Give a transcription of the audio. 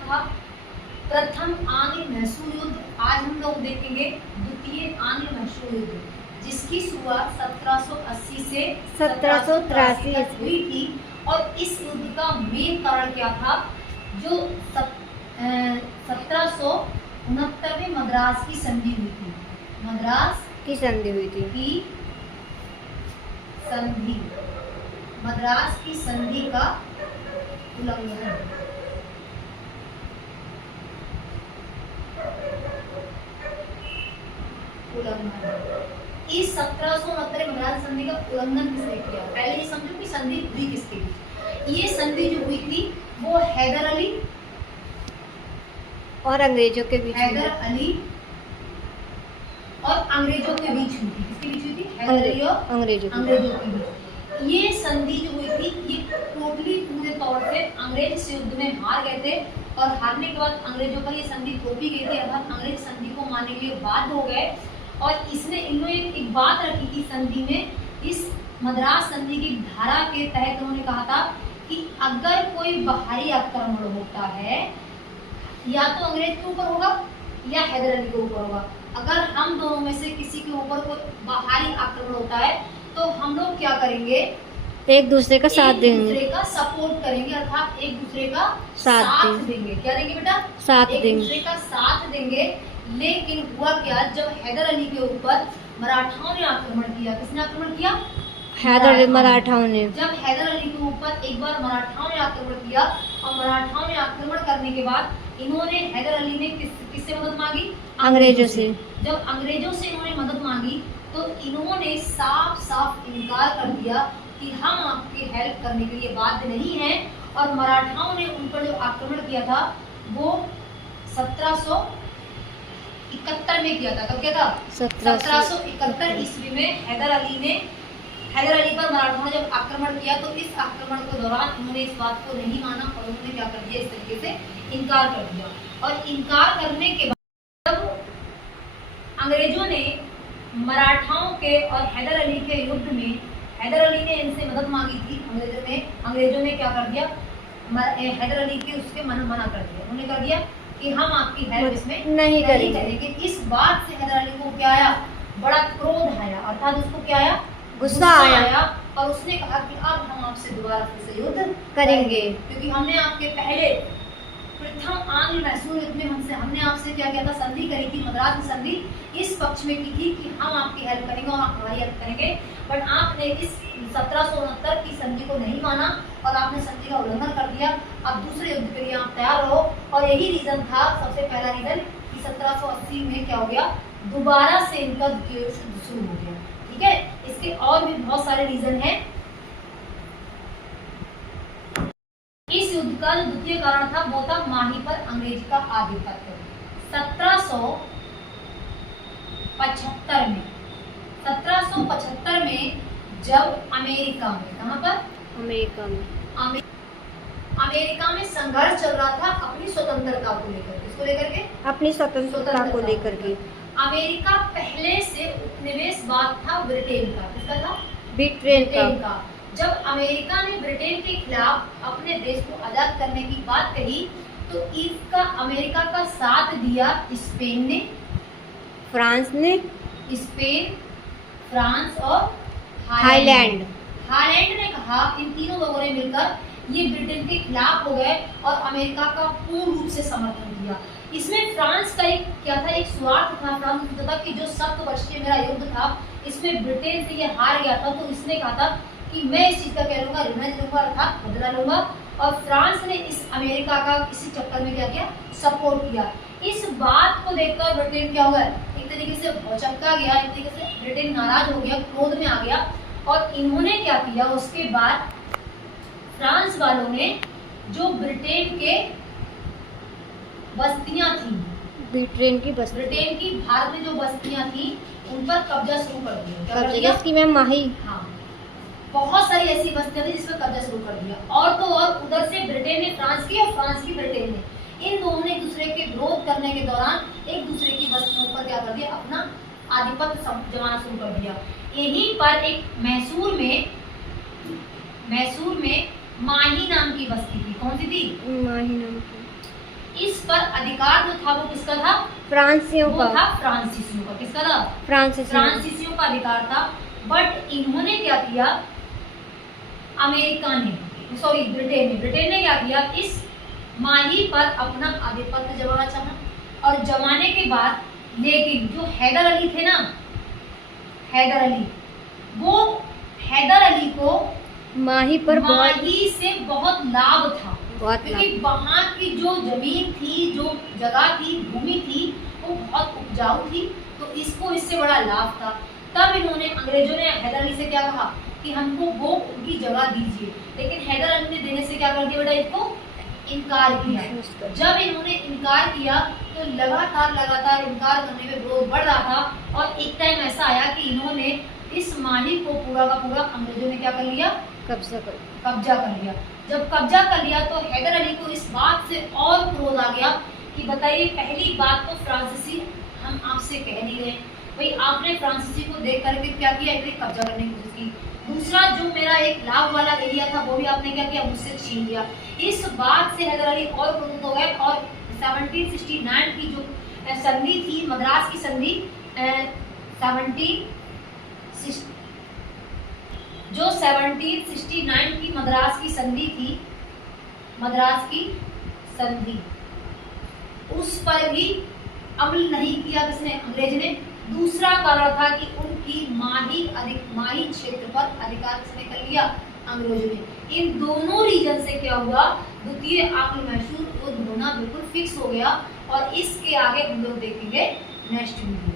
था प्रथम आंग्ल-मैसूर युद्ध। आज हम लोग देखेंगे द्वितीय आंग्ल-मैसूर युद्ध, जिसकी शुरुआत 1780 से 1783 तक हुई थी। और इस युद्ध का मेन कारण क्या था? जो 1769 में मद्रास की संधि हुई थी। मद्रास की संधि हुई थी। मद्रास की संधि का उल्लंघन। इस 1769 मद्रास संधि का उल्लंघन किसने किया? पहले ये समझो कि संधि हुई किसके बीच। ये संधि जो हुई थी वो हैदर अली और अंग्रेजों के बीच, हैदर अली और अंग्रेजों के बीच हुई थी। किसके बीच हुई थी? हैदर अली और अंग्रेजों के बीच। ये संधि जो हुई थी ये टोटली पूरे तौर से अंग्रेज इस युद्ध में हार गए थे। और हारने के बाद अंग्रेजों पर ये संधि थोपी गई थी, अर्थात अंग्रेज संधि को मानने के लिए बाध्य हो गए। और इन्होंने एक बात रखी थी संधि में, इस मद्रास संधि की धारा के तहत उन्होंने कहा था कि अगर कोई बाहरी आक्रमण होता है या तो अंग्रेज के ऊपर होगा या हैदर अली के ऊपर होगा। अगर हम दोनों में से किसी के ऊपर कोई बाहरी आक्रमण होता है तो हम लोग क्या करेंगे? एक दूसरे का साथ देंगे, एक दूसरे का सपोर्ट करेंगे, अर्थात एक दूसरे का साथ देंगे। क्या देंगे बेटा? साथ देंगे, एक दूसरे का साथ देंगे। लेकिन हुआ क्या? जब हैदर अली के ऊपर मराठाओं ने आक्रमण किया। किसने आक्रमण किया? मराठाओं ने। जब हैदर अली के ऊपर एक बार मराठाओं ने आक्रमण किया और मराठाओं ने आक्रमण करने के बाद इन्होंने, हैदर अली ने किससे मदद मांगी? अंग्रेजों से। जब अंग्रेजों से इन्होंने मदद मांगी तो इन्होंने साफ साफ इनकार कर दिया कि हम आपकी हेल्प करने के लिए बाध्य नहीं हैं। और मराठाओं ने उन पर जो आक्रमण किया था वो 1771 में किया था। कब किया था? 1771 ईस्वी में हैदर अली पर मराठाओं ने जब आक्रमण किया तो इस आक्रमण के दौरान उन्होंने इस बात को नहीं माना और उन्होंने क्या कर दिया? इस तरीके से इनकार कर दिया। और इनकार करने के बाद जब अंग्रेजों ने मराठाओं के और हैदर अली के युद्ध में हैदर अली ने इनसे मदद मांगी थी, अंग्रेजों ने क्या कर दिया? हैदर अली के उसके मना कर दिया। उन्होंने कर दिया कि हम आपकी हेल्प इसमें नहीं करेंगे। इस बात से हैदर अली को क्या आया? बड़ा क्रोध आया, अर्थात उसको क्या आया? गुस्सा आया। और उसने कहा कि अब हम आपसे दोबारा फिर से युद्ध करेंगे, क्योंकि हमने आपके पहले प्रथम आंग्ल-मैसूर युद्ध में हमने आपसे क्या किया था? संधि करी थी, मद्रास की संधि इस पक्ष में की थी कि हम आपकी हेल्प करेंगे और आप हमारी हेल्प करेंगे। बट आपने इस 1769 की संधि को नहीं माना और आपने संधि का उल्लंघन कर दिया। अब दूसरे युद्ध के लिए आप तैयार रहो। और यही रीजन था, सबसे पहला रीजन, कि 1780 में क्या हो गया? दोबारा से इनका द्वितीय युद्ध शुरू हो गया। ठीक है, इसके और भी बहुत सारे रीजन हैं। इस युद्ध का जो द्वितीय कारण था वो था माही पर अंग्रेज का आधिपत्य। 1775 में जब अमेरिका में, कहां पर? अमेरिका में संघर्ष चल रहा था अपनी स्वतंत्रता को लेकर। किसको लेकर के? अपनी स्वतंत्रता को लेकर के। अमेरिका पहले से उपनिवेशवाद था ब्रिटेन का। किसका था? ब्रिटेन का। जब अमेरिका ने ब्रिटेन के खिलाफ अपने देश को आजाद करने की बात कही तो इसका अमेरिका का साथ दिया स्पेन ने, फ्रांस ने, स्पेन, फ्रांस और हाईलैंड ने कहा, इन तीनों लोगों ने मिलकर ये ब्रिटेन के खिलाफ हो गए और अमेरिका का पूर्ण रूप से समर्थन किया। इसमें फ्रांस का एक क्या था? एक स्वार्थ था। फ्रांस सोचता था कि जो 7 वर्षीय मेरा युद्ध था इसमें ब्रिटेन से ये हार गया था, तो इसने कहा था कि मैं इस चीज का क्या लूंगा? रिवेंज लूंगा, अर्थात बदला लूंगा। और फ्रांस ने इस अमेरिका का इसी चक्कर में क्या किया? सपोर्ट किया। इस बात को देखकर ब्रिटेन क्या हुआ? एक तरीके से भौचक्का गया, एक तरीके से ब्रिटेन नाराज हो गया, क्रोध में आ गया। और इन्होंने क्या किया? उसके बाद फ्रांस वालों ने जो ब्रिटेन के बस्तियां थी, ब्रिटेन की भारत में जो बस्तियां थी उन पर कब्जा शुरू कर दिया। हाँ, बहुत सारी ऐसी बस्तियां थी जिस पर कब्जा शुरू कर दिया। और तो और उधर से ब्रिटेन ने फ्रांस की और फ्रांस की ब्रिटेन ने, इन दोनों ने एक दूसरे के विरोध करने के दौरान एक दूसरे की बस्तियों पर क्या कर दिया? अपना आधिपत्य जमाना शुरू कर दिया। यहीं पर एक मैसूर में माही नाम की बस्ती थी। कौन सी थी? माही नाम की। इस पर अधिकार जो था वो किसका था? फ्रांसियों वो का। था फ्रांसीसियों का। किसका था? फ्रांसीसियों। फ्रांसीसियों का अधिकार था। बट इन्होंने क्या किया? अमेरिका ने, सॉरी ब्रिटेन ने क्या किया? इस माही पर अपना आधिपत्य जमाना चाहा और जमाने के बाद, लेकिन जो हैदर अली थे ना, हैदर अली, वो हैदर अली को माही पर बहुत माही से बहुत लाभ था, बहुत क्योंकि लाभ। वहाँ की जो जमीन थी, जो जगह थी, भूमि थी, वो बहुत उपजाऊ थी, तो इसको इससे बड़ा लाभ था। तब इन्होंने, अंग्रेजों ने हैदर अली से क्या कहा कि हमको वो उनकी जगह दीजिए, लेकिन हैदर अली ने देने से क्या कर दिया बेटा? इसको इनकार किया। जब इन्होंने इनकार किया तो लगातार इनकार करने में विरोध बढ़ रहा था और एक टाइम ऐसा आया कि इन्होंने इस माही को पूरा का पूरा अंग्रेजों ने क्या कर लिया? कब्जा कर लिया। जब कब्जा कर लिया तो हैदर अली को इस बात से और क्रोध आ गया कि बताइए, पहली बात तो फ्रांसीसी हम आपसे कह नहीं रहे भाई, आपने फ्रांसीसी को देख करके क्या किया? एक कब्जा करने की कोशिश की। दूसरा, जो मेरा एक लाभ वाला एरिया था वो भी आपने क्या किया? मुझसे छीन लिया। इस बात से हैदर अली और क्रोधित हो गए और 1769 की जो संधि थी, मद्रास की संधि, 1769 की मद्रास की संधि थी, मद्रास की संधि, उस पर भी अमल नहीं किया किसने? अंग्रेज ने। दूसरा कारण था कि उनकी माही क्षेत्र पर अधिकार किसने कर लिया? अंग्रेजों ने। इन दोनों रीजन से क्या हुआ? द्वितीय आक्ल मैसूर युद्ध होना बिल्कुल फिक्स हो गया और इसके आगे हम लोग देखेंगे नेक्स्ट वीडियो।